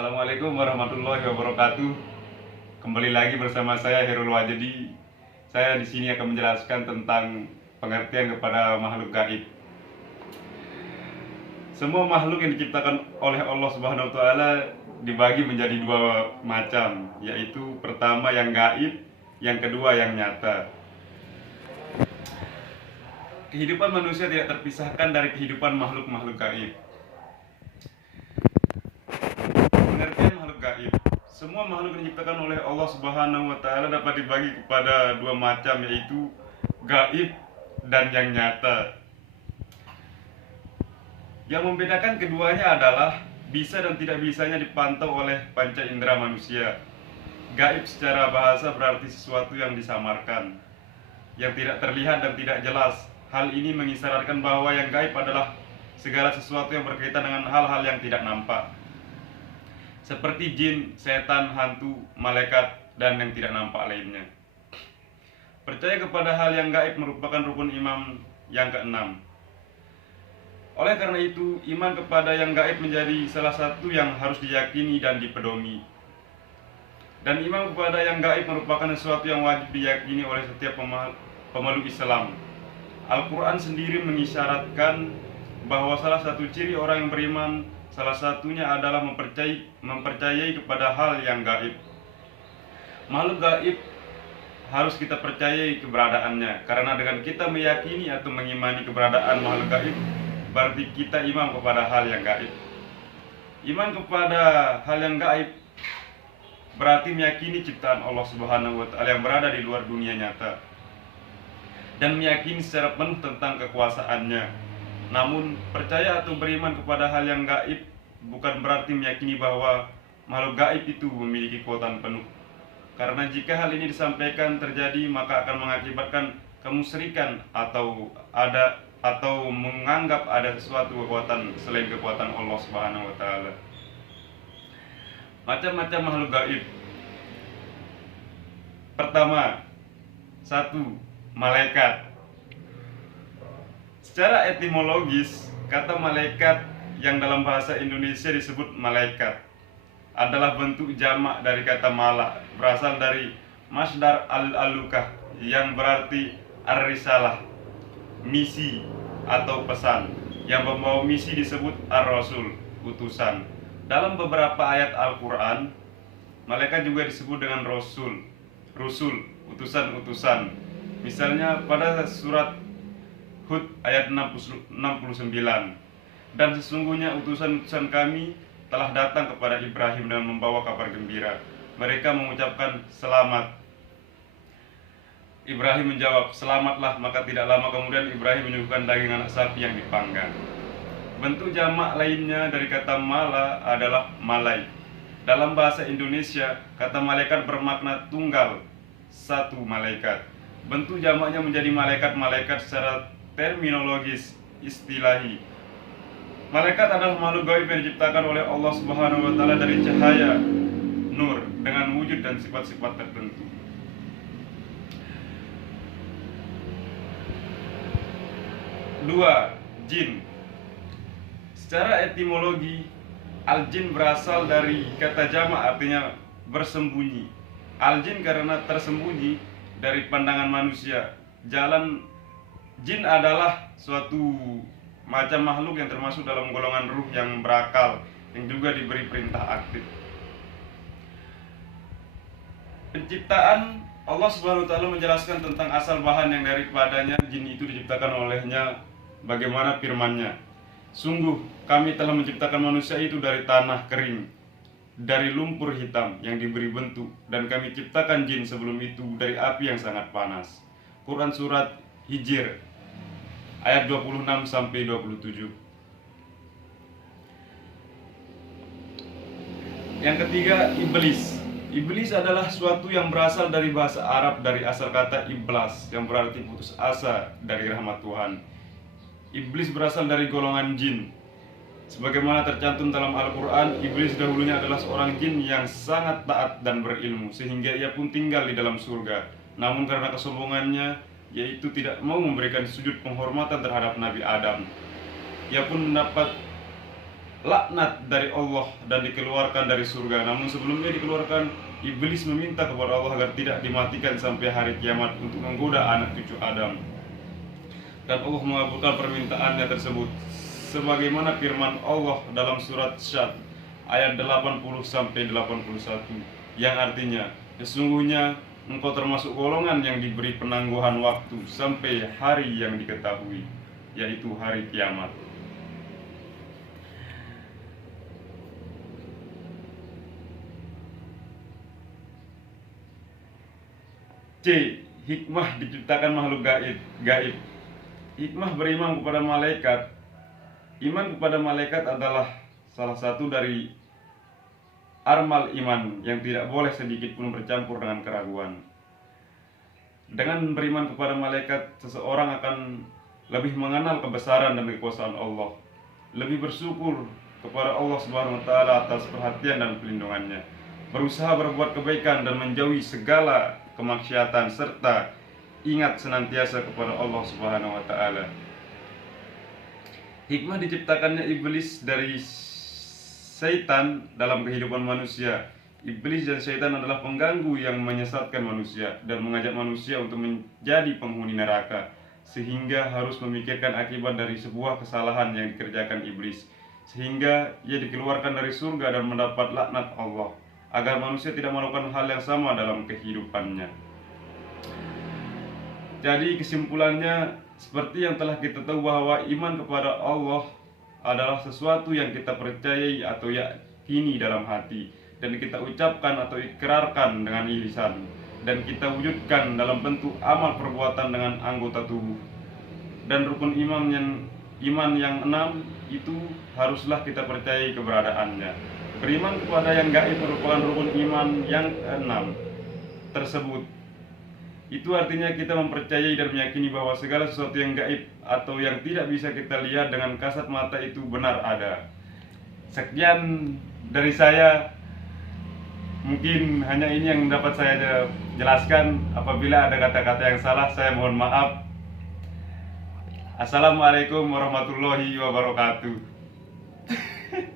Assalamualaikum warahmatullahi wabarakatuh. Kembali lagi bersama saya Herul Wajedi. Saya di sini akan menjelaskan tentang pengertian kepada makhluk gaib. Semua makhluk yang diciptakan oleh Allah Subhanahu wa taala dibagi menjadi dua macam, yaitu pertama yang gaib, yang kedua yang nyata. Kehidupan manusia tidak terpisahkan dari kehidupan makhluk-makhluk gaib. Pengertian makhluk gaib. Semua makhluk yang diciptakan oleh Allah Subhanahu wa taala dapat dibagi kepada dua macam, yaitu gaib dan yang nyata. Yang membedakan keduanya adalah bisa dan tidak bisanya dipantau oleh panca indera manusia. Gaib secara bahasa berarti sesuatu yang disamarkan, yang tidak terlihat dan tidak jelas. Hal ini mengisyaratkan bahwa yang gaib adalah segala sesuatu yang berkaitan dengan hal-hal yang tidak nampak, seperti jin, setan, hantu, malaikat, dan yang tidak nampak lainnya. Percaya kepada hal yang gaib merupakan rukun iman yang keenam. Oleh karena itu, iman kepada yang gaib menjadi salah satu yang harus diyakini dan dipedomi. Dan iman kepada yang gaib merupakan sesuatu yang wajib diyakini oleh setiap pemeluk Islam. Al-Quran sendiri mengisyaratkan bahwa salah satu ciri orang yang beriman salah satunya adalah mempercayai kepada hal yang gaib. Makhluk gaib harus kita percayai keberadaannya, karena dengan kita meyakini atau mengimani keberadaan makhluk gaib, berarti kita iman kepada hal yang gaib. Iman kepada hal yang gaib berarti meyakini ciptaan Allah Subhanahu wa taala yang berada di luar dunia nyata, dan meyakini secara penuh tentang kekuasaannya. Namun, percaya atau beriman kepada hal yang gaib bukan berarti meyakini bahwa makhluk gaib itu memiliki kekuatan penuh. Karena jika hal ini disampaikan terjadi, maka akan mengakibatkan kemusyrikan atau menganggap ada sesuatu kekuatan selain kekuatan Allah Subhanahu wa taala. Macam-macam makhluk gaib. Pertama, satu, malaikat. Secara etimologis, kata malaikat yang dalam bahasa Indonesia disebut malaikat adalah bentuk jamak dari kata malak, berasal dari masdar al-alukah yang berarti ar-risalah, misi atau pesan. Yang membawa misi disebut ar-rasul, utusan. Dalam beberapa ayat Al-Quran, malaikat juga disebut dengan rasul, utusan-utusan. Misalnya pada surat Hud ayat 69, dan sesungguhnya utusan-utusan kami telah datang kepada Ibrahim dan membawa kabar gembira. Mereka mengucapkan selamat. Ibrahim menjawab, selamatlah. Maka tidak lama kemudian Ibrahim menyuguhkan daging anak sapi yang dipanggang. Bentuk jamak lainnya dari kata mala adalah malai. Dalam bahasa Indonesia, kata malaikat bermakna tunggal, satu malaikat. Bentuk jamaknya menjadi malaikat-malaikat secara terminologis istilahi. Malaikat adalah makhluk gaib yang diciptakan oleh Allah Subhanahu wa taala dari cahaya nur dengan wujud dan sifat-sifat tertentu. Dua, jin. Secara etimologi, al-jin berasal dari kata jamak, artinya bersembunyi. Al-jin karena tersembunyi dari pandangan manusia. Jin adalah suatu macam makhluk yang termasuk dalam golongan ruh yang berakal, yang juga diberi perintah aktif. Penciptaan, Allah Subhanahu wa taala menjelaskan tentang asal bahan yang daripadanya jin itu diciptakan olehnya, bagaimana firman-Nya. Sungguh kami telah menciptakan manusia itu dari tanah kering, dari lumpur hitam yang diberi bentuk, dan kami ciptakan jin sebelum itu dari api yang sangat panas. Quran surat Hijr ayat 26 sampai 27. Yang ketiga, iblis. Iblis adalah suatu yang berasal dari bahasa Arab, dari asal kata iblas yang berarti putus asa dari rahmat Tuhan. Iblis berasal dari golongan jin. Sebagaimana tercantum dalam Al-Quran, iblis dahulunya adalah seorang jin yang sangat taat dan berilmu, sehingga ia pun tinggal di dalam surga. Namun karena kesombongannya, yaitu tidak mau memberikan sujud penghormatan terhadap Nabi Adam, ia pun mendapat laknat dari Allah dan dikeluarkan dari surga. Namun sebelumnya dikeluarkan, iblis meminta kepada Allah agar tidak dimatikan sampai hari kiamat untuk menggoda anak cucu Adam. Dan Allah mengabulkan permintaannya tersebut, sebagaimana firman Allah dalam surat Syad ayat 80-81, yang artinya, sesungguhnya engkau termasuk golongan yang diberi penangguhan waktu sampai hari yang diketahui, yaitu hari kiamat. C. Hikmah diciptakan makhluk gaib. Hikmah beriman kepada malaikat. Iman kepada malaikat adalah salah satu dari armal iman yang tidak boleh sedikit pun bercampur dengan keraguan. Dengan beriman kepada malaikat, seseorang akan lebih mengenal kebesaran dan kekuasaan Allah, lebih bersyukur kepada Allah Subhanahu wa taala atas perhatian dan pelindungannya, berusaha berbuat kebaikan dan menjauhi segala kemaksiatan, serta ingat senantiasa kepada Allah Subhanahu wa taala. Hikmah diciptakannya iblis dari syaitan dalam kehidupan manusia. Iblis dan syaitan adalah pengganggu yang menyesatkan manusia dan mengajak manusia untuk menjadi penghuni neraka, sehingga harus memikirkan akibat dari sebuah kesalahan yang dikerjakan iblis, sehingga ia dikeluarkan dari surga dan mendapat laknat Allah, agar manusia tidak melakukan hal yang sama dalam kehidupannya. Jadi kesimpulannya, seperti yang telah kita tahu bahwa iman kepada Allah adalah sesuatu yang kita percayai atau yakini dalam hati, dan kita ucapkan atau ikrarkan dengan lisan, dan kita wujudkan dalam bentuk amal perbuatan dengan anggota tubuh. Dan rukun iman yang 6 itu haruslah kita percayai keberadaannya. Beriman kepada yang gaib merupakan rukun iman yang 6 tersebut. Itu artinya kita mempercayai dan meyakini bahwa segala sesuatu yang gaib atau yang tidak bisa kita lihat dengan kasat mata itu benar ada. Sekian dari saya. Mungkin hanya ini yang dapat saya jelaskan. Apabila ada kata-kata yang salah, saya mohon maaf. Assalamualaikum warahmatullahi wabarakatuh.